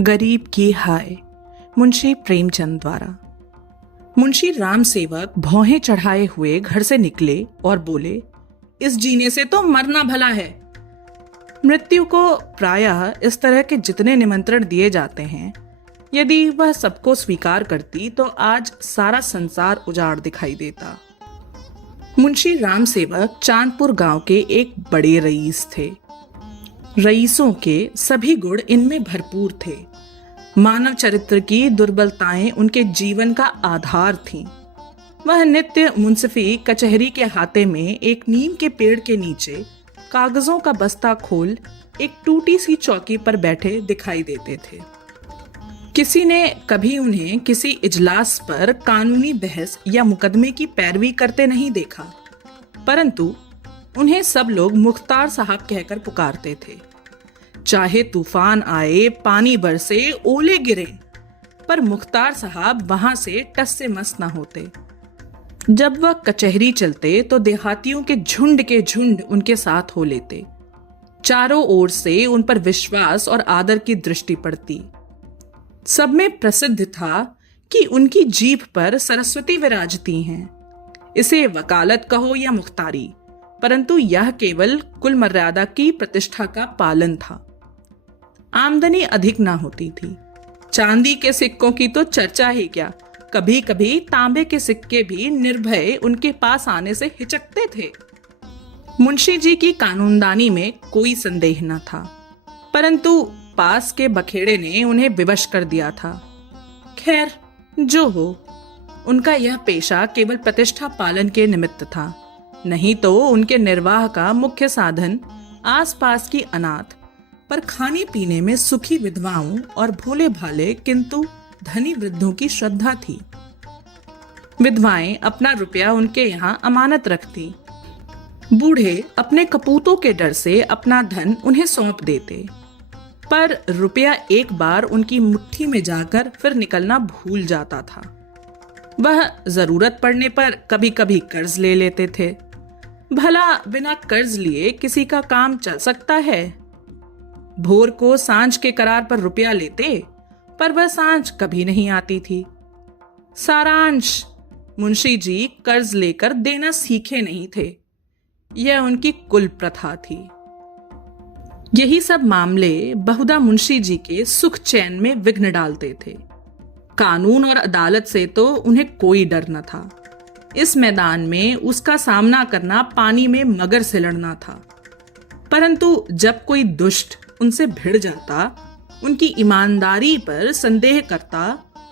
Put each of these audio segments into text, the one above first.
गरीब की हाय। मुंशी प्रेमचंद द्वारा। मुंशी राम सेवक भौहें चढ़ाए हुए घर से निकले और बोले, इस जीने से तो मरना भला है। मृत्यु को प्रायः इस तरह के जितने निमंत्रण दिए जाते हैं, यदि वह सबको स्वीकार करती तो आज सारा संसार उजाड़ दिखाई देता। मुंशी राम सेवक चांदपुर गांव के एक बड़े रईस थे। रईसों के सभी गुण इनमें भरपूर थे। मानव चरित्र की दुर्बलताएं उनके जीवन का आधार थीं। वह नित्य मुंसफी कचहरी के हाथे में एक नीम के पेड़ के नीचे कागजों का बस्ता खोल एक टूटी सी चौकी पर बैठे दिखाई देते थे। किसी ने कभी उन्हें किसी इजलास पर कानूनी बहस या मुकदमे की पैरवी करते नहीं देखा, परंतु उन्हें सब लोग मुख्तार साहब कहकर पुकारते थे। चाहे तूफान आए, पानी बरसे, ओले गिरे, पर मुख्तार साहब वहां से टस से मस न होते। जब वह कचहरी चलते तो देहातियों के झुंड उनके साथ हो लेते। चारों ओर से उन पर विश्वास और आदर की दृष्टि पड़ती। सब में प्रसिद्ध था कि उनकी जीभ पर सरस्वती विराजती हैं। इसे वकालत कहो या मुख्तारी, परंतु यह केवल कुल मर्यादा की प्रतिष्ठा का पालन था। आमदनी अधिक ना होती थी। चांदी के सिक्कों की तो चर्चा ही क्या, कभी कभी तांबे के सिक्के भी निर्भय उनके पास आने से हिचकते थे। मुंशी जी की कानूनदानी में कोई संदेह न था, परंतु पास के बखेड़े ने उन्हें विवश कर दिया था। खैर, जो हो, उनका यह पेशा केवल प्रतिष्ठा पालन के निमित्त था, नहीं तो उनके निर्वाह का मुख्य साधन आसपास की अनाथ पर खाने पीने में सुखी विधवाओं और भोले भाले किंतु धनी वृद्धों की श्रद्धा थी। विधवाएं अपना रुपया उनके यहाँ अमानत रखती। बूढ़े अपने कपूतों के डर से अपना धन उन्हें सौंप देते, पर रुपया एक बार उनकी मुट्ठी में जाकर फिर निकलना भूल जाता था। वह जरूरत पड़ने पर कभी कभी कर्ज ले लेते थे। भला बिना कर्ज लिए किसी का काम चल सकता है? भोर को सांझ के करार पर रुपया लेते, पर वह सांझ कभी नहीं आती थी। सारांश, मुंशी जी कर्ज लेकर देना सीखे नहीं थे। यह उनकी कुल प्रथा थी। यही सब मामले बहुधा मुंशी जी के सुख चैन में विघ्न डालते थे। कानून और अदालत से तो उन्हें कोई डर न था। इस मैदान में उसका सामना करना पानी में मगर से लड़ना था। परंतु जब कोई दुष्ट उनसे भिड़ जाता, उनकी ईमानदारी पर संदेह करता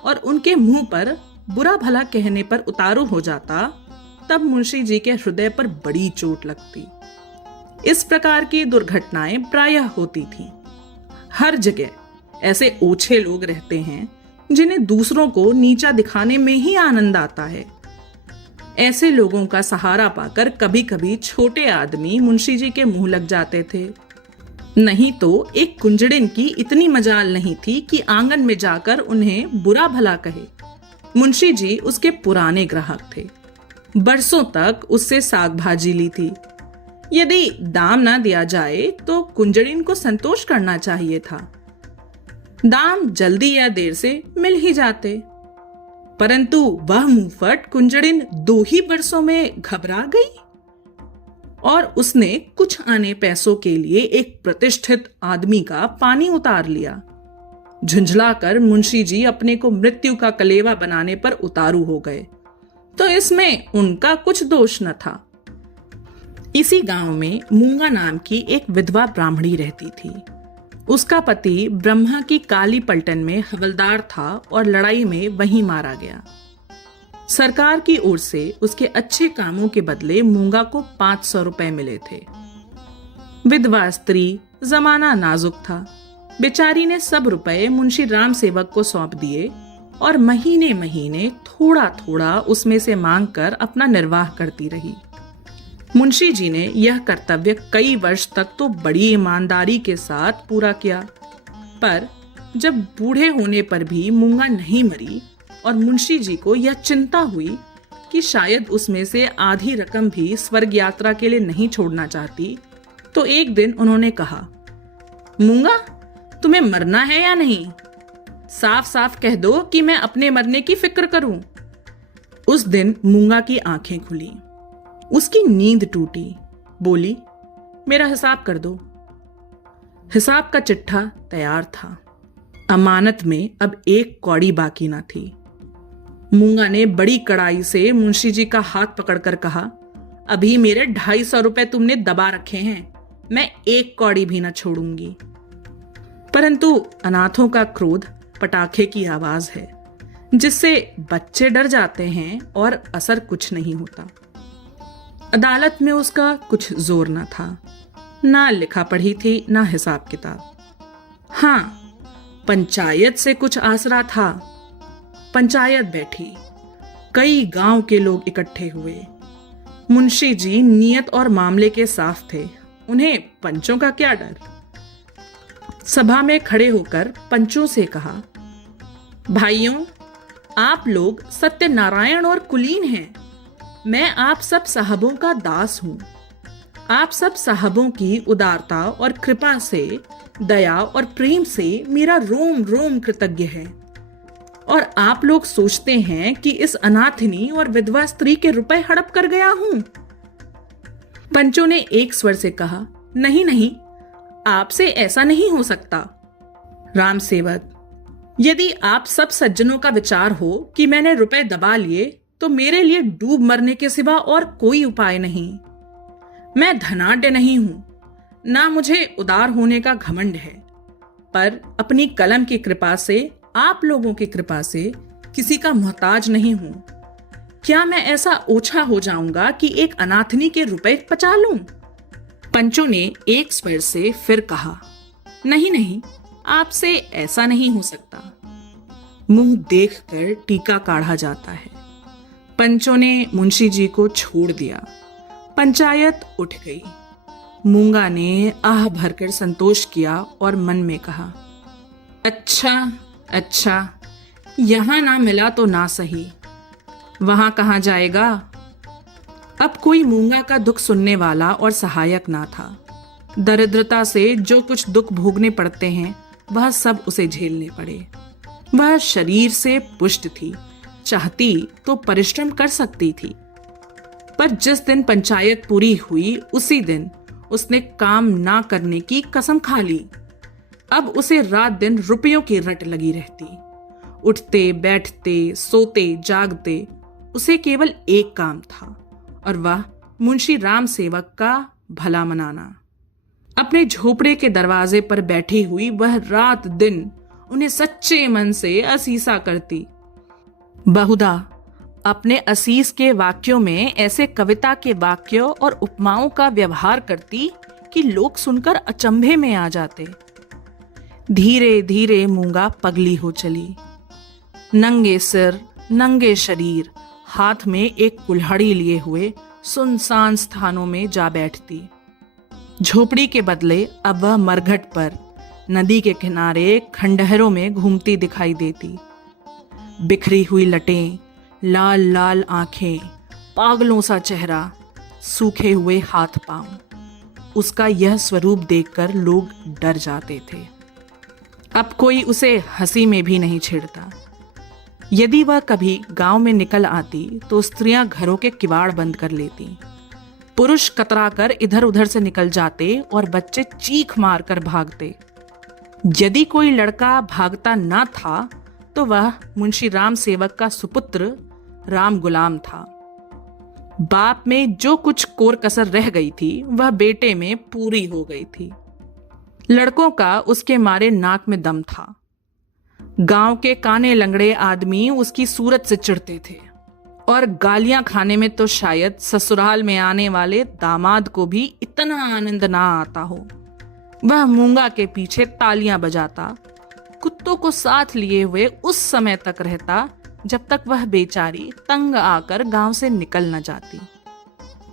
और उनके मुंह पर बुरा भला कहने पर उतारू हो जाता, तब मुंशी जी के हृदय पर बड़ी चोट लगती। इस प्रकार की दुर्घटनाएं प्रायः होती थीं। हर जगह ऐसे ओछे लोग रहते हैं जिन्हें दूसरों को नीचा दिखाने में ही आनंद आता है। ऐसे लोगों का सहारा पाकर कभी कभी छोटे आदमी मुंशी जी के मुंह लग जाते थे। नहीं तो एक कुंजड़िन की इतनी मजाल नहीं थी कि आंगन में जाकर उन्हें बुरा भला कहे। मुंशी जी उसके पुराने ग्राहक थे। बरसों तक उससे साग भाजी ली थी। यदि दाम ना दिया जाए तो कुंजड़िन को संतोष करना चाहिए था। दाम जल्दी या देर से मिल ही जाते, परंतु वह मुंहफट कुंजड़िन 2 ही बरसों में घबरा गई और उसने कुछ आने पैसों के लिए एक प्रतिष्ठित आदमी का पानी उतार लिया। झुंझलाकर मुंशी जी अपने को मृत्यु का कलेवा बनाने पर उतारू हो गए, तो इसमें उनका कुछ दोष न था। इसी गांव में मूंगा नाम की एक विधवा ब्राह्मणी रहती थी। उसका पति ब्रह्मा की काली पलटन में हवलदार था और लड़ाई में वहीं मारा गया। सरकार की ओर से उसके अच्छे कामों के बदले मूंगा को 500 रुपए मिले थे। विधवा स्त्री, जमाना नाजुक था। बेचारी ने सब रुपए मुंशी राम सेवक को सौंप दिए और महीने महीने थोड़ा थोड़ा उसमें से मांग कर अपना निर्वाह करती रही। मुंशी जी ने यह कर्तव्य कई वर्ष तक तो बड़ी ईमानदारी के साथ पूरा किया, पर जब बूढ़े होने पर भी मूंगा नहीं मरी और मुंशी जी को यह चिंता हुई कि शायद उसमें से आधी रकम भी स्वर्ग यात्रा के लिए नहीं छोड़ना चाहती, तो एक दिन उन्होंने कहा, मूंगा, तुम्हें मरना है या नहीं? साफ साफ कह दो कि मैं अपने मरने की फिक्र करूं। उस दिन मूंगा की आंखें खुली, उसकी नींद टूटी। बोली, मेरा हिसाब कर दो। हिसाब का चिट्ठा तैयार था। अमानत में अब 1 कौड़ी बाकी ना थी। मूंगा ने बड़ी कड़ाई से मुंशी जी का हाथ पकड़कर कहा, अभी मेरे 250 रुपए तुमने दबा रखे हैं, मैं 1 कौड़ी भी ना छोड़ूंगी। परंतु अनाथों का क्रोध पटाखे की आवाज है, जिससे बच्चे डर जाते हैं और असर कुछ नहीं होता। अदालत में उसका कुछ जोर न था, ना लिखा पढ़ी थी, ना हिसाब किताब। हां, पंचायत से कुछ आसरा था। पंचायत बैठी, कई गांव के लोग इकट्ठे हुए। मुंशी जी नियत और मामले के साफ थे, उन्हें पंचों का क्या डर। सभा में खड़े होकर पंचों से कहा, भाइयों, आप लोग सत्यनारायण और कुलीन हैं। मैं आप सब साहबों का दास हूं। आप सब साहबों की उदारता और कृपा से, दया और प्रेम से मेरा रोम रोम कृतज्ञ है। और आप लोग सोचते हैं कि इस अनाथिनी और विधवा स्त्री के रुपए हड़प कर गया हूं। पंचों ने एक स्वर से कहा, नहीं नहीं, आपसे ऐसा नहीं हो सकता। राम सेवक, यदि आप सब सज्जनों का विचार हो कि मैंने रुपए दबा लिए, तो मेरे लिए डूब मरने के सिवा और कोई उपाय नहीं। मैं धनाढ्य नहीं हूं, ना मुझे उदार होने का घमंड है, पर अपनी कलम की कृपा से, आप लोगों की कृपा से किसी का मोहताज नहीं हूं। क्या मैं ऐसा ओछा हो जाऊंगा कि एक अनाथनी के रुपए पचा लूं? पंचों ने एक स्वर से फिर कहा, नहीं नहीं, आपसे ऐसा नहीं हो सकता। मुंह देखकर टीका काढ़ा जाता है। पंचों ने मुंशी जी को छोड़ दिया। पंचायत उठ गई। मूंगा ने आह भरकर संतोष किया और मन में कहा, अच्छा, यहां ना मिला तो ना सही, वहां कहां जाएगा। अब कोई मूंगा का दुख सुनने वाला और सहायक ना था। दरिद्रता से जो कुछ दुख भोगने पड़ते हैं, वह सब उसे झेलने पड़े। वह शरीर से पुष्ट थी, चाहती तो परिश्रम कर सकती थी। पर जिस दिन पंचायत पूरी हुई, उसी दिन उसने काम ना करने की कसम खा ली। अब उसे रात दिन रुपयों की रट लगी रहती। उठते बैठते, सोते जागते उसे केवल एक काम था, और वह मुंशी राम सेवक का भला मनाना। अपने झोपड़े के दरवाजे पर बैठी हुई वह रात दिन उन्हें सच्चे मन से असीसा करती। बहुधा अपने असीस के वाक्यों में ऐसे कविता के वाक्यों और उपमाओं का व्यवहार करती कि लोग सुनकर अचंभे में आ जाते। धीरे धीरे मूंगा पगली हो चली। नंगे सिर, नंगे शरीर, हाथ में एक कुल्हाड़ी लिए हुए सुनसान स्थानों में जा बैठती। झोपड़ी के बदले अब वह मरघट पर, नदी के किनारे खंडहरों में घूमती दिखाई देती। बिखरी हुई लटें, लाल लाल आंखें, पागलों सा चेहरा, सूखे हुए हाथ पांव। उसका यह स्वरूप देखकर लोग डर जाते थे। अब कोई उसे हंसी में भी नहीं छेड़ता। यदि वह कभी गांव में निकल आती तो स्त्रियां घरों के किवाड़ बंद कर लेती। पुरुष कतराकर इधर उधर से निकल जाते और बच्चे चीख मारकर भागते। यदि कोई लड़का भागता ना था तो वह मुंशी राम सेवक का सुपुत्र राम गुलाम था। बाप में जो कुछ कोर कसर रह गई थी वह बेटे में पूरी हो गई थी। लड़कों का उसके मारे नाक में दम था। गांव के काने लंगड़े आदमी उसकी सूरत से चिढ़ते थे, और गालियां खाने में तो शायद ससुराल में आने वाले दामाद को भी इतना आनंद ना आता हो। वह मूंगा के पीछे तालियां बजाता, कुत्तों को साथ लिए हुए उस समय तक रहता जब तक वह बेचारी तंग आकर गांव से निकल न जाती।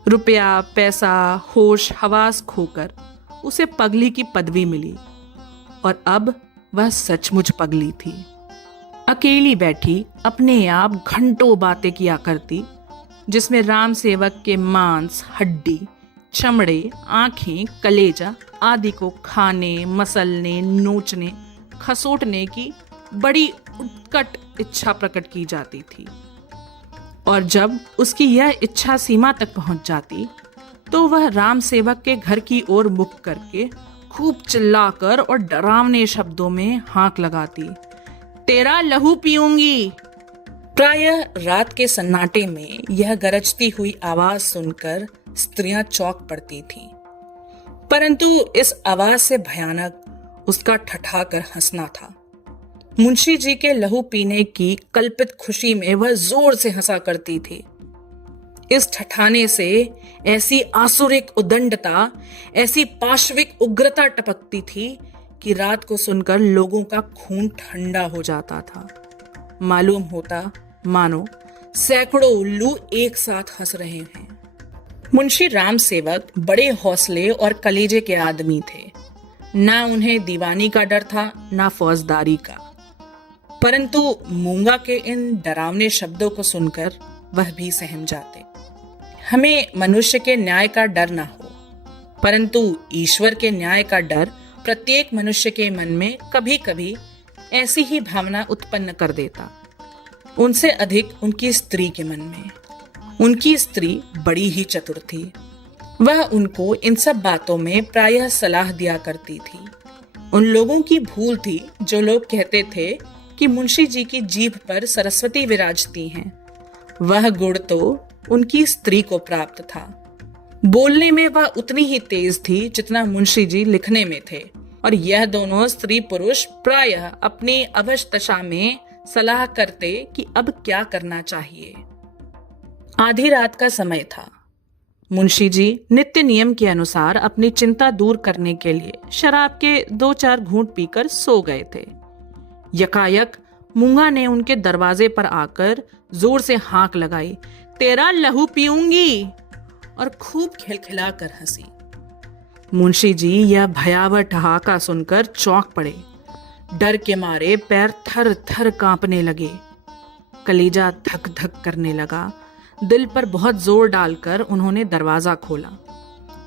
रुपया, पैसा, होश हवास खोकर उसे पगली की पदवी मिली, और अब वह सचमुच पगली थी। अकेली बैठी अपने आप घंटों बातें किया करती, जिसमें राम सेवक के मांस, हड्डी, चमड़े, आंखें, कलेजा आदि को खाने, मसलने, नोचने, खसोटने की बड़ी उत्कट इच्छा प्रकट की जाती थी, और जब उसकी यह इच्छा सीमा तक पहुंच जाती तो वह राम सेवक के घर की ओर मुख करके खूब चिल्लाकर और डरावने शब्दों में हाक लगाती, तेरा लहू पीऊंगी। प्रायः रात के सन्नाटे में यह गरजती हुई आवाज सुनकर स्त्रियां चौंक पड़ती थीं, परंतु इस आवाज से भयानक उसका ठठाकर हंसना था। मुंशी जी के लहू पीने की कल्पित खुशी में वह जोर से हंसा करती थी। इस ठठाने से ऐसी आसुरिक उदंडता, ऐसी पाशविक उग्रता टपकती थी कि रात को सुनकर लोगों का खून ठंडा हो जाता था। मालूम होता मानो सैकड़ों उल्लू एक साथ हंस रहे हैं। मुंशी राम सेवक बड़े हौसले और कलेजे के आदमी थे। ना उन्हें दीवानी का डर था, ना फौजदारी का, परंतु मूंगा के इन डरावने शब्दों को सुनकर वह भी सहम जाते। हमें मनुष्य के न्याय का डर ना हो, परंतु ईश्वर के न्याय का डर प्रत्येक मनुष्य के मन में कभी कभी ऐसी ही भावना उत्पन्न कर देता, उनसे अधिक उनकी स्त्री के मन में। उनकी स्त्री बड़ी ही चतुर थी। वह उनको इन सब बातों में प्रायः सलाह दिया करती थी। उन लोगों की भूल थी जो लोग कहते थे कि मुंशी जी की जीभ पर सरस्वती विराजती हैं। वह गुण तो उनकी स्त्री को प्राप्त था। बोलने में वह उतनी ही तेज थी जितना मुंशी जी लिखने में थे, और यह दोनों स्त्री पुरुष प्रायः अपनी अवशदशा में सलाह करते कि अब क्या करना चाहिए। आधी रात का समय था। मुंशी जी नित्य नियम के अनुसार अपनी चिंता दूर करने के लिए शराब के 2-4 घूंट पीकर सो गए थे। यकायक मूंगा ने उनके दरवाजे पर आकर जोर से हाक लगाई, तेरा लहू पीऊंगी, और खूब खिलखिलाकर हंसी। मुंशी जी यह भयावह ठहाका सुनकर चौंक पड़े। डर के मारे पैर थर थर कांपने लगे, कलेजा धक धक करने लगा। दिल पर बहुत जोर डालकर उन्होंने दरवाजा खोला।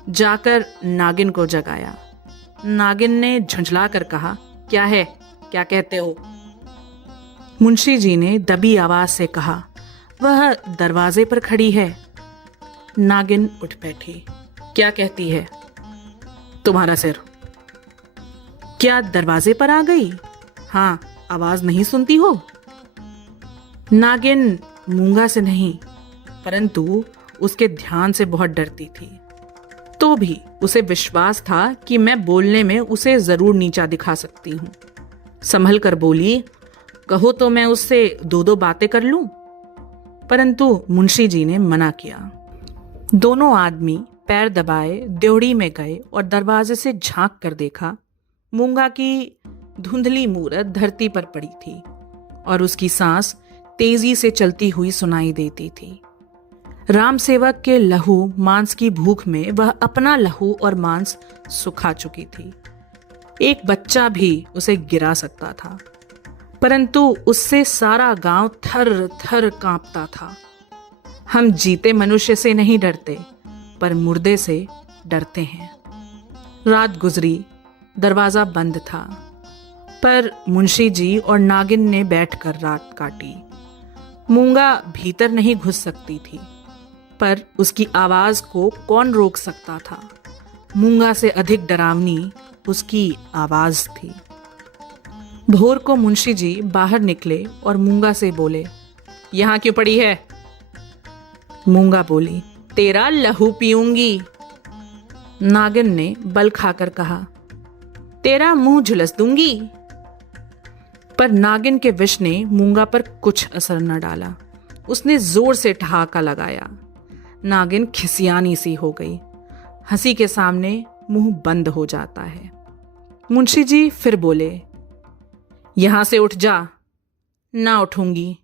जाकर नागिन को जगाया। नागिन ने झुंझला कर कहा, क्या है, क्या कहते हो? मुंशी जी ने दबी आवाज से कहा, वह दरवाजे पर खड़ी है। नागिन उठ बैठी। क्या कहती है? तुम्हारा सिर। क्या दरवाजे पर आ गई? हाँ, आवाज नहीं सुनती हो? नागिन मूंगा से नहीं, परंतु उसके ध्यान से बहुत डरती थी। तो भी उसे विश्वास था कि मैं बोलने में उसे जरूर नीचा दिखा सकती हूं। संभल कर बोली, कहो तो मैं उससे 2-2 बातें कर लूं। परंतु मुंशी जी ने मना किया। दोनों आदमी पैर दबाए द्योड़ी में गए और दरवाजे से झांक कर देखा। मूंगा की धुंधली मूरत धरती पर पड़ी थी और उसकी सांस तेजी से चलती हुई सुनाई देती थी। राम सेवक के लहू मांस की भूख में वह अपना लहू और मांस सुखा चुकी थी। एक बच्चा भी उसे गिरा सकता था, परंतु उससे सारा गांव थर थर कांपता था। हम जीते मनुष्य से नहीं डरते, पर मुर्दे से डरते हैं। रात गुजरी, दरवाजा बंद था, पर मुंशी जी और नागिन ने बैठकर रात काटी। मूंगा भीतर नहीं घुस सकती थी, पर उसकी आवाज को कौन रोक सकता था? मूंगा से अधिक डरावनी उसकी आवाज थी। भोर को मुंशी जी बाहर निकले और मूंगा से बोले, यहां क्यों पड़ी है? मूंगा बोली, तेरा लहू पीऊंगी। नागिन ने बल खाकर कहा, तेरा मुंह झुलस दूंगी। पर नागिन के विष ने मूंगा पर कुछ असर न डाला। उसने जोर से ठहाका लगाया। नागिन खिसियानी सी हो गई। हंसी के सामने मुंह बंद हो जाता है। मुंशी जी फिर बोले, यहां से उठ जा। ना उठूंगी।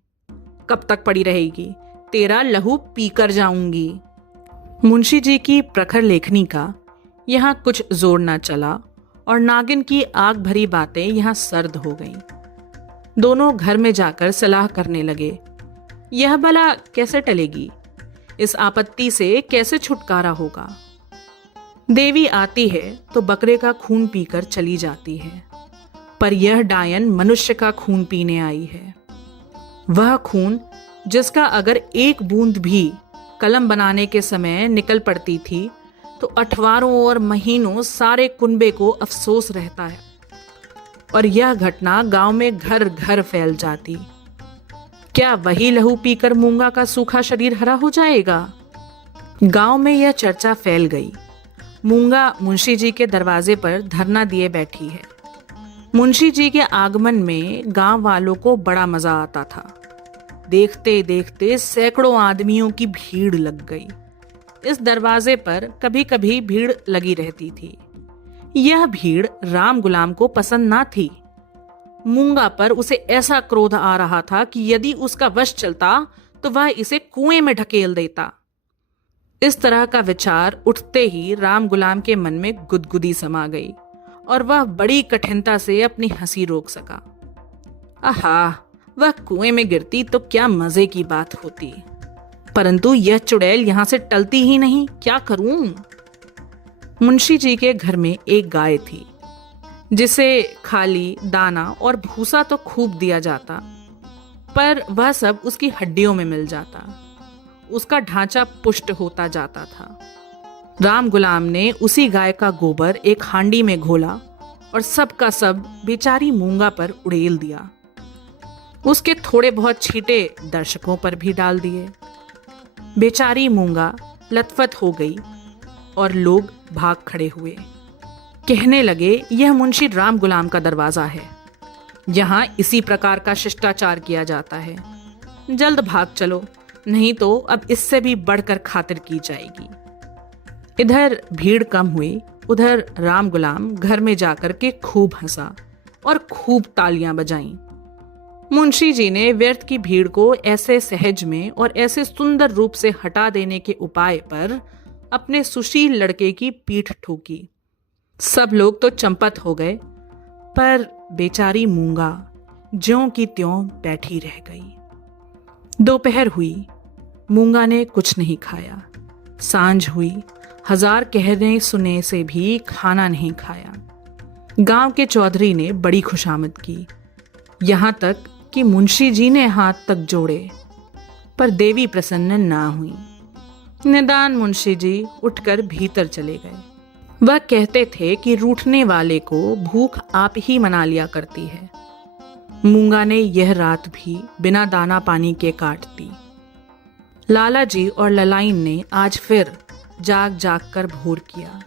कब तक पड़ी रहेगी? तेरा लहू पीकर जाऊंगी। मुंशी जी की प्रखर लेखनी का यहां कुछ जोर न चला और नागिन की आग भरी बातें यहां सर्द हो गईं। दोनों घर में जाकर सलाह करने लगे, यह भला कैसे टलेगी? इस आपत्ति से कैसे छुटकारा होगा? देवी आती है तो बकरे का खून पीकर चली जाती है। पर यह डायन मनुष्य का खून पीने आई है। वह खून जिसका अगर एक बूंद भी कलम बनाने के समय निकल पड़ती थी तो अठवारों और महीनों सारे कुनबे को अफसोस रहता है, और यह घटना गांव में घर घर फैल जाती। क्या वही लहू पीकर मूंगा का सूखा शरीर हरा हो जाएगा? गांव में यह चर्चा फैल गई। मूंगा मुंशी जी के दरवाजे पर धरना दिए बैठी है। मुंशी जी के आगमन में गांव वालों को बड़ा मजा आता था। देखते देखते सैकड़ों आदमियों की भीड़ लग गई। इस दरवाजे पर कभी कभी भीड़ लगी रहती थी। यह भीड़ राम गुलाम को पसंद ना थी। मूंगा पर उसे ऐसा क्रोध आ रहा था कि यदि उसका वश चलता तो वह इसे कुएं में ढकेल देता। इस तरह का विचार उठते ही राम गुलाम के मन में गुदगुदी समा गई और वह बड़ी कठिनता से अपनी हंसी रोक सका। आहा, वह कुएं में गिरती तो क्या मजे की बात होती, परंतु यह चुड़ैल यहां से टलती ही नहीं। क्या करूं? मुंशी जी के घर में एक गाय थी जिसे खाली दाना और भूसा तो खूब दिया जाता, पर वह सब उसकी हड्डियों में मिल जाता। उसका ढांचा पुष्ट होता जाता था। राम गुलाम ने उसी गाय का गोबर एक हांडी में घोला और सब का सब बेचारी मूंगा पर उड़ेल दिया। उसके थोड़े बहुत छींटे दर्शकों पर भी डाल दिए। बेचारी मूंगा लथपथ हो गई और लोग भाग खड़े हुए। कहने लगे, यह मुंशी राम गुलाम का दरवाजा है, यहां इसी प्रकार का शिष्टाचार किया जाता है। जल्द भाग चलो, नहीं तो अब इससे भी बढ़कर खातिर की जाएगी। इधर भीड़ कम हुई, उधर राम गुलाम घर में जाकर के खूब हंसा और खूब तालियां बजाईं। मुंशी जी ने व्यर्थ की भीड़ को ऐसे सहज में और ऐसे सुंदर रूप से हटा देने के उपाय पर अपने सुशील लड़के की पीठ ठोकी। सब लोग तो चंपत हो गए, पर बेचारी मूंगा ज्यों की त्यों बैठी रह गई। दोपहर हुई, मूंगा ने कुछ नहीं खाया। सांझ हुई, हजार कहने सुने से भी खाना नहीं खाया। गांव के चौधरी ने बड़ी खुशामद की, यहां तक कि मुंशी जी ने हाथ तक जोड़े, पर देवी प्रसन्न ना हुई। निदान मुंशी जी उठकर भीतर चले गए। वह कहते थे कि रूठने वाले को भूख आप ही मना लिया करती है। मूंगा ने यह रात भी बिना दाना पानी के काट दी। लाला जी और ललाइन ने आज फिर जाग जाग कर भोर किया।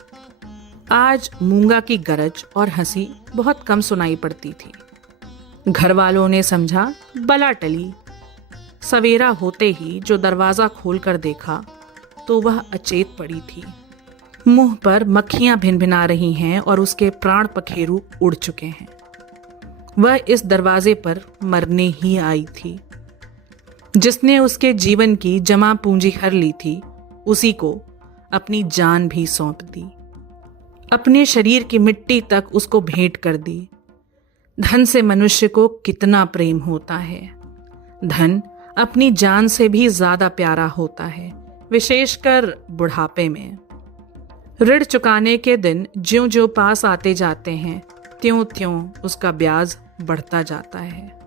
आज मूंगा की गरज और हंसी बहुत कम सुनाई पड़ती थी। घर वालों ने समझा बला टली। सवेरा होते ही जो दरवाजा खोलकर देखा तो वह अचेत पड़ी थी। मुंह पर मक्खियां भिनभिना रही हैं और उसके प्राण पखेरु उड़ चुके हैं। वह इस दरवाजे पर मरने ही आई थी। जिसने उसके जीवन की जमा पूंजी हर ली थी, उसी को अपनी जान भी सौंप दी। अपने शरीर की मिट्टी तक उसको भेंट कर दी। धन से मनुष्य को कितना प्रेम होता है। धन अपनी जान से भी ज्यादा प्यारा होता है, विशेषकर बुढ़ापे में। ऋण चुकाने के दिन ज्यों ज्यों पास आते जाते हैं, त्यों त्यों उसका ब्याज बढ़ता जाता है।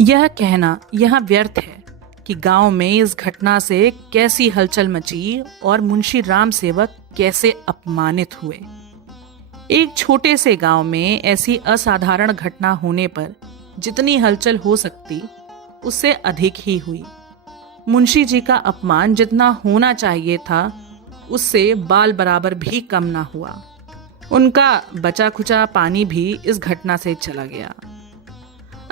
यह कहना यहाँ व्यर्थ है कि गांव में इस घटना से कैसी हलचल मची और मुंशी राम सेवक कैसे अपमानित हुए। एक छोटे से गांव में ऐसी असाधारण घटना होने पर जितनी हलचल हो सकती, उससे अधिक ही हुई। मुंशी जी का अपमान जितना होना चाहिए था, उससे बाल बराबर भी कम ना हुआ। उनका बचा खुचा पानी भी इस घटना से चला गया।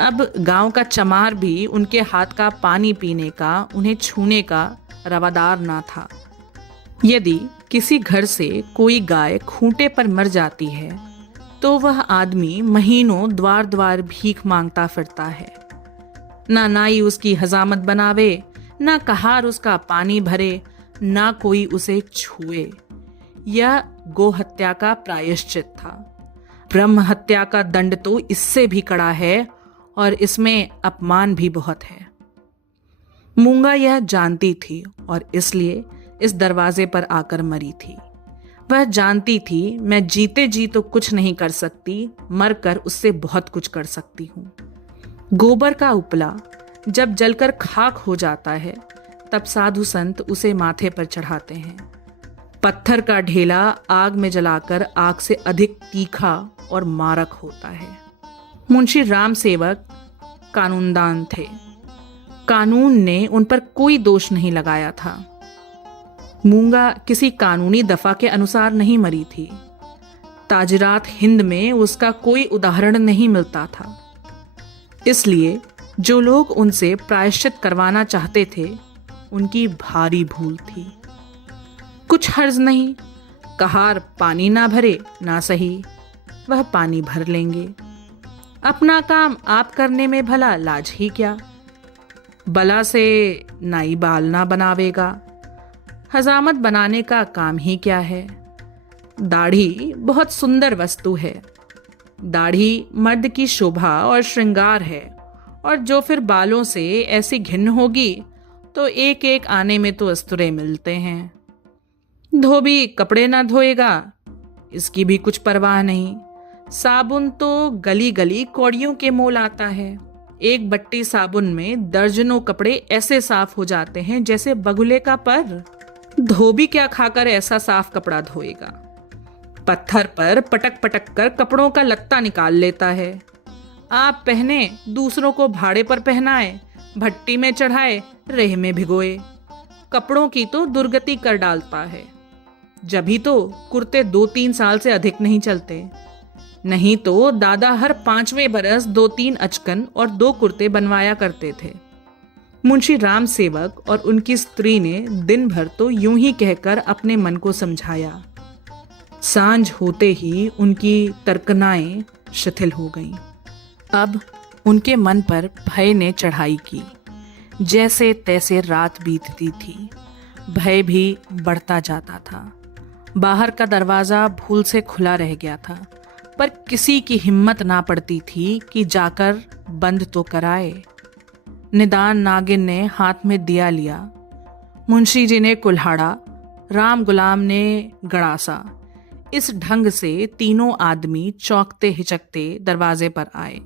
अब गांव का चमार भी उनके हाथ का पानी पीने का, उन्हें छूने का रवादार ना था। यदि किसी घर से कोई गाय खूंटे पर मर जाती है तो वह आदमी महीनों द्वार द्वार भीख मांगता फिरता है। ना नाई उसकी हजामत बनावे, ना कहार उसका पानी भरे, ना कोई उसे छुए। यह गो हत्या का प्रायश्चित था। ब्रह्म हत्या का दंड तो इससे भी कड़ा है और इसमें अपमान भी बहुत है। मूंगा यह जानती थी और इसलिए इस दरवाजे पर आकर मरी थी। वह जानती थी मैं जीते जी तो कुछ नहीं कर सकती, मरकर उससे बहुत कुछ कर सकती हूँ। गोबर का उपला जब जलकर खाक हो जाता है तब साधु संत उसे माथे पर चढ़ाते हैं। पत्थर का ढेला आग में जलाकर आग से अधिक तीखा और मारक होता है। मुंशी राम सेवक कानूनदान थे। कानून ने उन पर कोई दोष नहीं लगाया था। मूंगा किसी कानूनी दफा के अनुसार नहीं मरी थी। ताजरात हिंद में उसका कोई उदाहरण नहीं मिलता था। इसलिए जो लोग उनसे प्रायश्चित करवाना चाहते थे उनकी भारी भूल थी। कुछ हर्ज नहीं, कहार पानी ना भरे ना सही, वह पानी भर लेंगे। अपना काम आप करने में भला लाज ही क्या। बला से नाई बाल ना बनावेगा, हजामत बनाने का काम ही क्या है। दाढ़ी बहुत सुंदर वस्तु है। दाढ़ी मर्द की शोभा और श्रृंगार है, और जो फिर बालों से ऐसी घिन होगी तो एक एक आने में तो अस्तुरे मिलते हैं। धोबी कपड़े ना धोएगा, इसकी भी कुछ परवाह नहीं। साबुन तो गली गली कौड़ियों के मोल आता है। एक बट्टी साबुन में दर्जनों कपड़े ऐसे साफ हो जाते हैं जैसे बगुले का पर। धोबी क्या खाकर ऐसा साफ कपड़ा धोएगा। पत्थर पर पटक पटक कर कपड़ों का लत्ता निकाल लेता है। आप पहने, दूसरों को भाड़े पर पहनाए, भट्टी में चढ़ाए, रेह में भिगोए। कपड़ों की तो दुर्गति कर डालता है। जभी तो कुर्ते 2-3 साल से अधिक नहीं चलते। नहीं तो दादा हर 5वें बरस 2-3 अचकन और 2 कुर्ते बनवाया करते थे। मुंशी राम सेवक और उनकी स्त्री ने दिन भर तो यूं ही कहकर अपने मन को समझाया। सांझ होते ही उनकी तर्कनाएं शिथिल हो गईं। अब उनके मन पर भय ने चढ़ाई की। जैसे तैसे रात बीतती थी, भय भी बढ़ता जाता था। बाहर का दरवाजा भूल से खुला रह गया था, पर किसी की हिम्मत ना पड़ती थी कि जाकर बंद तो कराए। निदान नागिन ने हाथ में दिया लिया। मुंशी जी ने कुल्हाड़ा, राम गुलाम ने गड़ासा। इस ढंग से तीनों आदमी चौंकते हिचकते दरवाजे पर आए।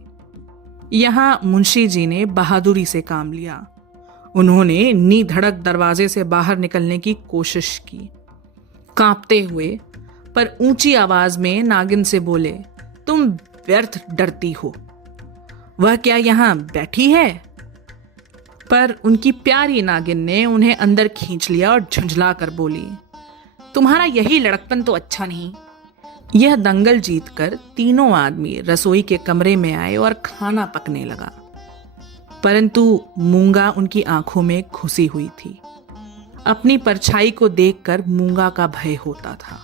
यहां मुंशी जी ने बहादुरी से काम लिया। उन्होंने नी धड़क दरवाजे से बाहर निकलने की कोशिश की। कांपते हुए पर ऊंची आवाज में नागिन से बोले, तुम व्यर्थ डरती हो। वह क्या यहां बैठी है? पर उनकी प्यारी नागिन ने उन्हें अंदर खींच लिया और झुंझला कर बोली, तुम्हारा यही लड़कपन तो अच्छा नहीं। यह दंगल जीतकर तीनों आदमी रसोई के कमरे में आए और खाना पकने लगा। परंतु मूंगा उनकी आंखों में घुसी हुई थी। अपनी परछाई को देखकर मूंगा का भय होता था।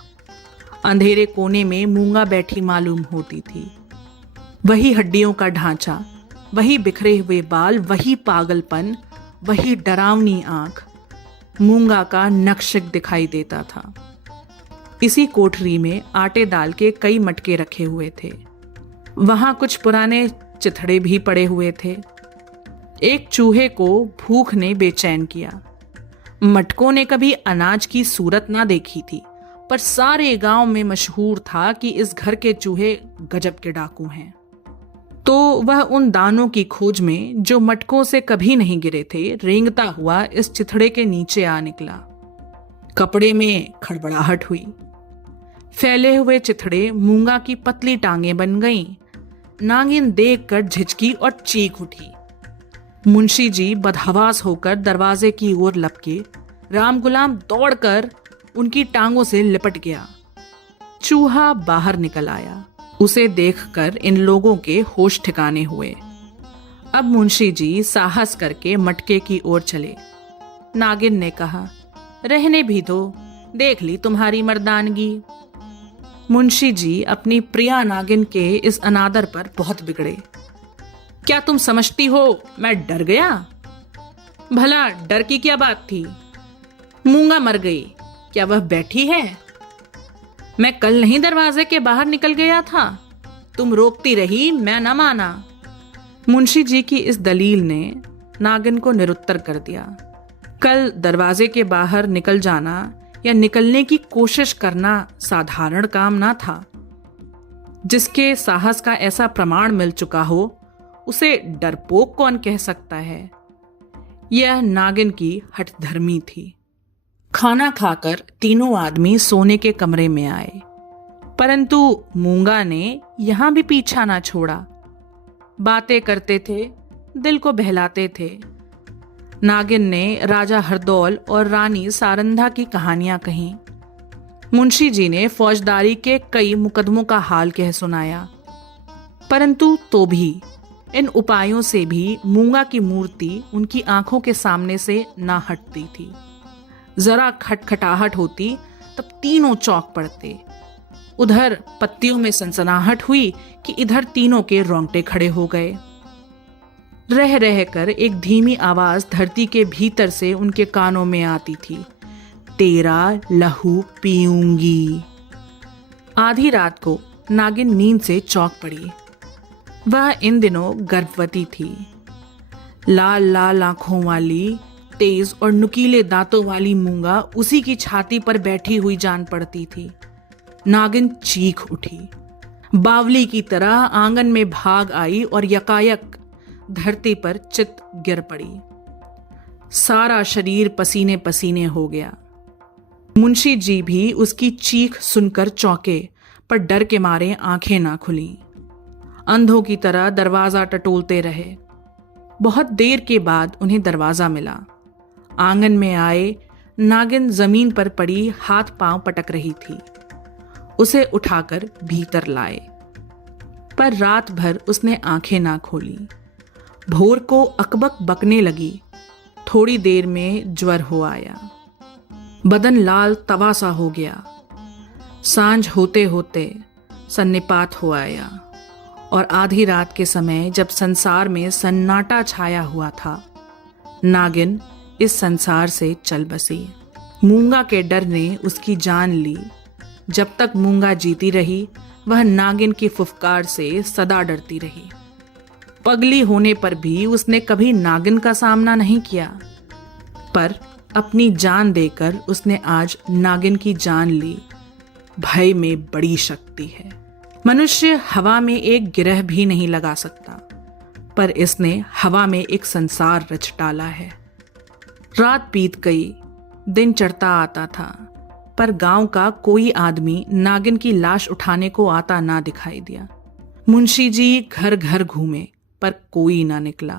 अंधेरे कोने में मूंगा बैठी मालूम होती थी। वही हड्डियों का ढांचा, वही बिखरे हुए बाल, वही पागलपन, वही डरावनी आंख मूंगा का नक्शक दिखाई देता था। इसी कोठरी में आटे दाल के कई मटके रखे हुए थे। वहां कुछ पुराने चिथड़े भी पड़े हुए थे। एक चूहे को भूख ने बेचैन किया। मटकों ने कभी अनाज की सूरत ना देखी थी, पर सारे गांव में मशहूर था कि इस घर के चूहे गजब के डाकू हैं। तो वह उन दानों की खोज में जो मटकों से कभी नहीं गिरे थे, रेंगता हुआ इस चिथड़े के नीचे आ निकला। कपड़े में खड़बड़ाहट हुई। फैले हुए चिथड़े मूंगा की पतली टांगें बन गईं। नागिन देखकर झिझकी और चीख उठी। मुंशी जी बदहवास होकर दरवाजे की ओर लपके। राम गुलाम दौड़कर उनकी टांगों से लिपट गया। चूहा बाहर निकल आया। उसे देखकर इन लोगों के होश ठिकाने हुए। अब मुंशी जी साहस करके मटके की ओर चले। नागिन ने कहा, रहने भी दो, देख ली तुम्हारी मर्दानगी। मुंशी जी अपनी प्रिया नागिन के इस अनादर पर बहुत बिगड़े। क्या तुम समझती हो मैं डर गया? भला डर की क्या बात थी? मूंगा मर गई, क्या वह बैठी है? मैं कल नहीं दरवाजे के बाहर निकल गया था? तुम रोकती रही, मैं न माना। मुंशी जी की इस दलील ने नागिन को निरुत्तर कर दिया। कल दरवाजे के बाहर निकल जाना या निकलने की कोशिश करना साधारण काम ना था। जिसके साहस का ऐसा प्रमाण मिल चुका हो उसे डरपोक कौन कह सकता है। यह नागिन की हठधर्मी थी। खाना खाकर तीनों आदमी सोने के कमरे में आए, परंतु मूंगा ने यहां भी पीछा ना छोड़ा। बातें करते थे, दिल को बहलाते थे। नागिन ने राजा हरदौल और रानी सारंधा की कहानियां कहीं। मुंशी जी ने फौजदारी के कई मुकदमों का हाल कह सुनाया, परंतु तो भी इन उपायों से भी मूंगा की मूर्ति उनकी आंखों के सामने से ना हटती थी। जरा खटखटाहट होती तब तीनों चौंक पड़ते। उधर पत्तियों में सनसनाहट हुई कि इधर तीनों के रोंगटे खड़े हो गए। रह रहकर एक धीमी आवाज धरती के भीतर से उनके कानों में आती थी, तेरा लहू पीऊंगी। आधी रात को नागिन नींद से चौंक पड़ी। वह इन दिनों गर्भवती थी। लाल लाल आंखों वाली, तेज और नुकीले दांतों वाली मूंगा उसी की छाती पर बैठी हुई जान पड़ती थी। नागिन चीख उठी, बावली की तरह आंगन में भाग आई और यकायक धरती पर चित गिर पड़ी। सारा शरीर पसीने पसीने हो गया। मुंशी जी भी उसकी चीख सुनकर चौंके, पर डर के मारे आंखें ना खुली। अंधों की तरह दरवाजा टटोलते रहे। बहुत देर के बाद उन्हें दरवाजा मिला। आंगन में आए, नागिन जमीन पर पड़ी हाथ पांव पटक रही थी। उसे उठाकर भीतर लाए, पर रात भर उसने आंखें ना खोली। भोर को अकबक बकने लगी। थोड़ी देर में ज्वर हो आया। बदन लाल तवा सा हो गया। सांझ होते होते सन्निपात हो आया और आधी रात के समय जब संसार में सन्नाटा छाया हुआ था, नागिन इस संसार से चल बसी। मूंगा के डर ने उसकी जान ली। जब तक मूंगा जीती रही, वह नागिन की फुफकार से सदा डरती रही। पगली होने पर भी उसने कभी नागिन का सामना नहीं किया, पर अपनी जान देकर उसने आज नागिन की जान ली। भय में बड़ी शक्ति है। मनुष्य हवा में एक गिरह भी नहीं लगा सकता, पर इसने हवा में एक संसार रच डाला है। रात बीत गई, दिन चढ़ता आता था, पर गांव का कोई आदमी नागिन की लाश उठाने को आता ना दिखाई दिया। मुंशी जी घर घर घूमे, पर कोई ना निकला।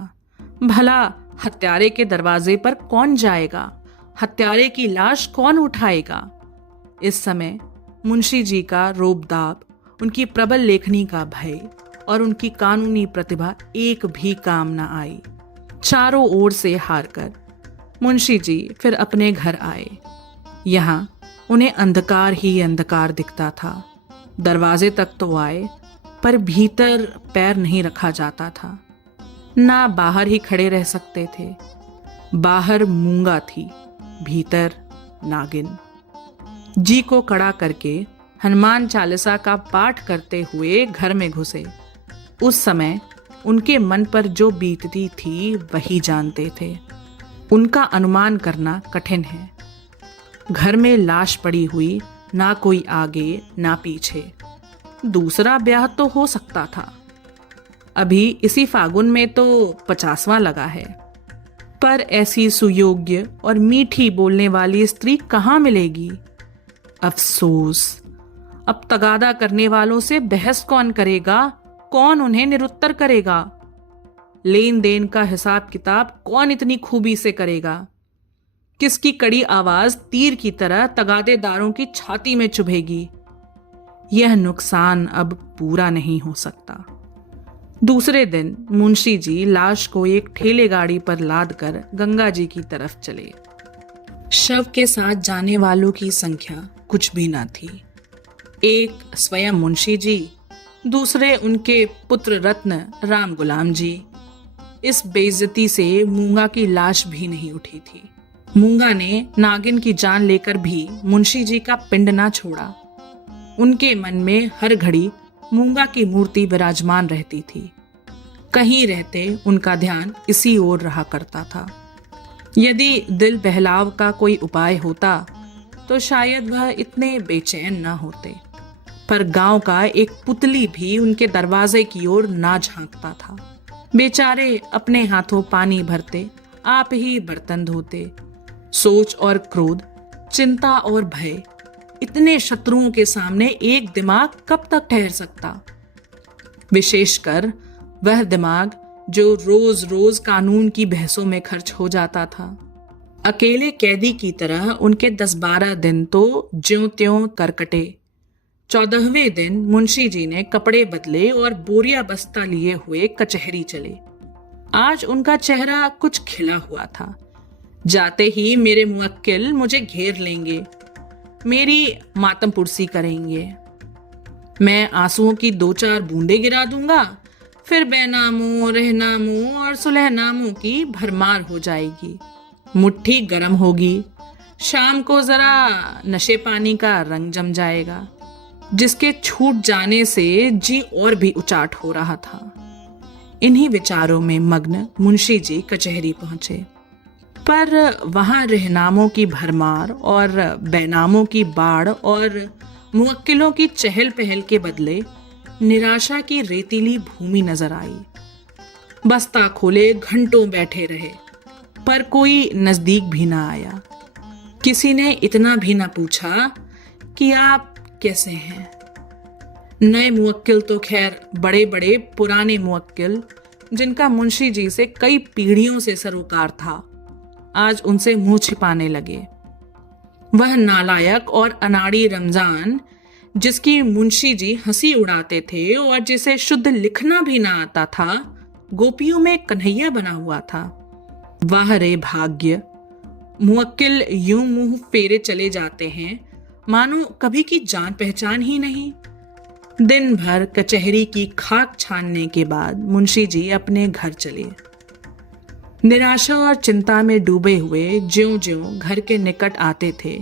भला हत्यारे के दरवाजे पर कौन जाएगा? हत्यारे की लाश कौन उठाएगा? इस समय मुंशी जी का रोबदाब, उनकी प्रबल लेखनी का भय और उनकी कानूनी प्रतिभा एक भी काम न आई। चारों ओर से हारकर मुंशी जी फिर अपने घर आए। यहाँ उन्हें अंधकार ही अंधकार दिखता था। दरवाजे तक तो आए, पर भीतर पैर नहीं रखा जाता था। ना बाहर ही खड़े रह सकते थे। बाहर मूंगा थी, भीतर नागिन। जी को कड़ा करके हनुमान चालीसा का पाठ करते हुए घर में घुसे। उस समय उनके मन पर जो बीतती थी वही जानते थे। उनका अनुमान करना कठिन है। घर में लाश पड़ी हुई, ना कोई आगे ना पीछे। दूसरा ब्याह तो हो सकता था। अभी इसी फागुन में तो 50वां लगा है, पर ऐसी सुयोग्य और मीठी बोलने वाली स्त्री कहाँ मिलेगी? अफसोस, अब तगादा करने वालों से बहस कौन करेगा? कौन उन्हें निरुत्तर करेगा? लेन देन का हिसाब किताब कौन इतनी खूबी से करेगा? किसकी कड़ी आवाज तीर की तरह तगादेदारों की छाती में चुभेगी? यह नुकसान अब पूरा नहीं हो सकता। दूसरे दिन मुंशी जी लाश को एक ठेले गाड़ी पर लादकर गंगा जी की तरफ चले। शव के साथ जाने वालों की संख्या कुछ भी न थी। एक स्वयं मुंशी जी, दूसरे उनके पुत्र रत्न राम गुलाम जी। इस बेइज्जती से मूंगा की लाश भी नहीं उठी थी। मूंगा ने नागिन की जान लेकर भी मुंशी जी का पिंड ना छोड़ा। उनके मन में हर घड़ी मूंगा की मूर्ति विराजमान रहती थी। कहीं रहते उनका ध्यान इसी ओर रहा करता था। यदि दिल बहलाव का कोई उपाय होता तो शायद वह इतने बेचैन ना होते। पर गांव का एक पुतली भी उनके दरवाजे की ओर ना झांकता था। बेचारे अपने हाथों पानी भरते, आप ही बर्तन धोते। सोच और क्रोध, चिंता और भय, इतने शत्रुओं के सामने एक दिमाग कब तक ठहर सकता? विशेषकर वह दिमाग जो रोज रोज कानून की बहसों में खर्च हो जाता था। अकेले कैदी की तरह उनके 10-12 दिन तो ज्यों त्यों करकटे। 14वें दिन मुंशी जी ने कपड़े बदले और बोरिया बस्ता लिए हुए कचहरी चले। आज उनका चेहरा कुछ खिला हुआ था। जाते ही मेरे मुवक्किल मुझे घेर लेंगे, मेरी मातम पुरसी करेंगे। मैं आंसुओं की 2-4 बूंदे गिरा दूंगा, फिर बेनामों, रहनामों और सुलहनामों की भरमार हो जाएगी। मुट्ठी गर्म होगी। शाम को जरा नशे पानी का रंग जम जाएगा, जिसके छूट जाने से जी और भी उचाट हो रहा था। इन्हीं विचारों में मग्न मुंशी जी कचहरी पहुंचे। पर वहां रहनामों की भरमार और बेनामों की बाढ़ और मुवक्किलों की चहल पहल के बदले निराशा की रेतीली भूमि नजर आई। बस्ता खोले घंटों बैठे रहे, पर कोई नजदीक भी ना आया। किसी ने इतना भी ना पूछा कि आप कैसे हैं। नए मुवक्किल तो खैर बड़े बड़े पुराने मुवक्किल, जिनका मुंशी जी से कई पीढ़ियों से सरोकार था, आज उनसे मुंह छिपाने लगे। वह नालायक और अनाड़ी रमजान, जिसकी मुंशी जी हंसी उड़ाते थे और जिसे शुद्ध लिखना भी ना आता था, गोपियों में कन्हैया बना हुआ था। वाह रे भाग्य! मुवक्किल यूं मुंह फेरे चले जाते हैं मानो कभी की जान पहचान ही नहीं। दिन भर कचहरी की खाक छानने के बाद मुंशी जी अपने घर चले। निराशा और चिंता में डूबे हुए ज्यों-ज्यों घर के निकट आते थे,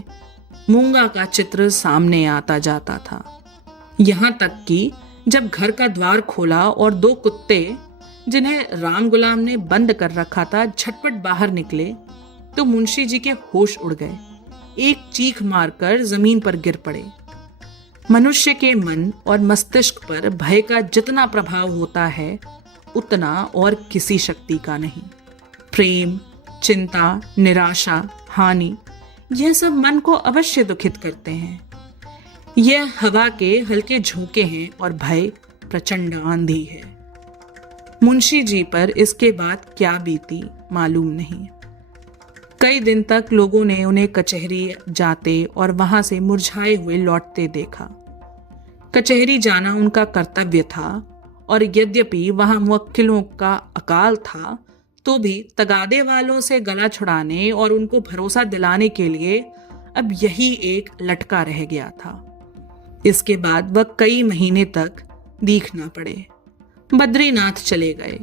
मूंगा का चित्र सामने आता जाता था। यहां तक कि जब घर का द्वार खोला और 2 कुत्ते, जिन्हें राम गुलाम ने बंद कर रखा था, झटपट बाहर निकले, तो मुंशी जी के होश उड़ गए। एक चीख मारकर जमीन पर गिर पड़े। मनुष्य के मन और मस्तिष्क पर भय का जितना प्रभाव होता है, उतना और किसी शक्ति का नहीं। प्रेम, चिंता, निराशा, हानि, यह सब मन को अवश्य दुखित करते हैं। यह हवा के हल्के झोंके हैं और भय प्रचंड आंधी है। मुंशी जी पर इसके बाद क्या बीती मालूम नहीं। कई दिन तक लोगों ने उन्हें कचहरी जाते और वहां से मुरझाए हुए लौटते देखा। कचहरी जाना उनका कर्तव्य था, और यद्यपि वहां मुवक्किलों का अकाल था, तो भी तगादे वालों से गला छुड़ाने और उनको भरोसा दिलाने के लिए अब यही एक लटका रह गया था। इसके बाद वह कई महीने तक दिख ना पड़े। बद्रीनाथ चले गए।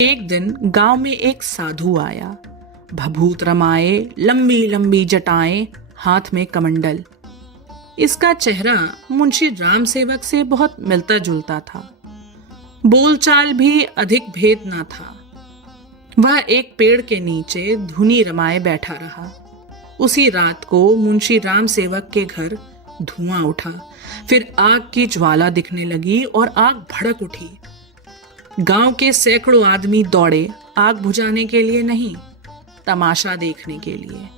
एक दिन गांव में एक साधु आया, भभूत रमाए, लंबी लंबी जटाएं, हाथ में कमंडल। इसका चेहरा मुंशी राम सेवक से बहुत मिलता जुलता था। बोलचाल भी अधिक भेद ना था। वह एक पेड़ के नीचे धुनी रमाए बैठा रहा। उसी रात को मुंशी राम सेवक के घर धुआं उठा, फिर आग की ज्वाला दिखने लगी और आग भड़क उठी। गांव के सैकड़ों आदमी दौड़े, आग बुझाने के लिए नहीं, तमाशा देखने के लिए।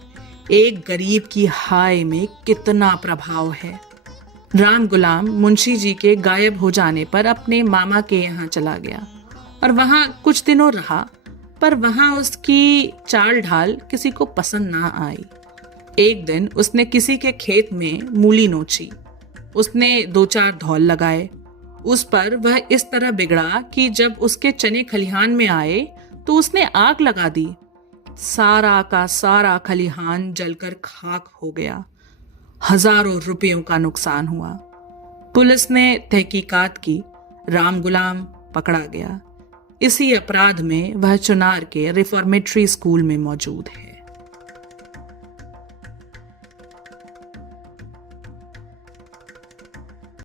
एक गरीब की हाय में कितना प्रभाव है। राम गुलाम मुंशी जी के गायब हो जाने पर अपने मामा के यहाँ चला गया और वहां कुछ दिनों रहा, पर वहां उसकी चाल ढाल किसी को पसंद ना आई। एक दिन उसने किसी के खेत में मूली नोची। उसने 2-4 धौल लगाए। उस पर वह इस तरह बिगड़ा कि जब उसके चने खलिहान में आए तो उसने आग लगा दी। सारा का सारा खलिहान जलकर खाक हो गया। हजारों रुपयों का नुकसान हुआ। पुलिस ने तहकीकात की। राम गुलाम पकड़ा गया। इसी अपराध में वह चुनार के रिफॉर्मेटरी स्कूल में मौजूद है।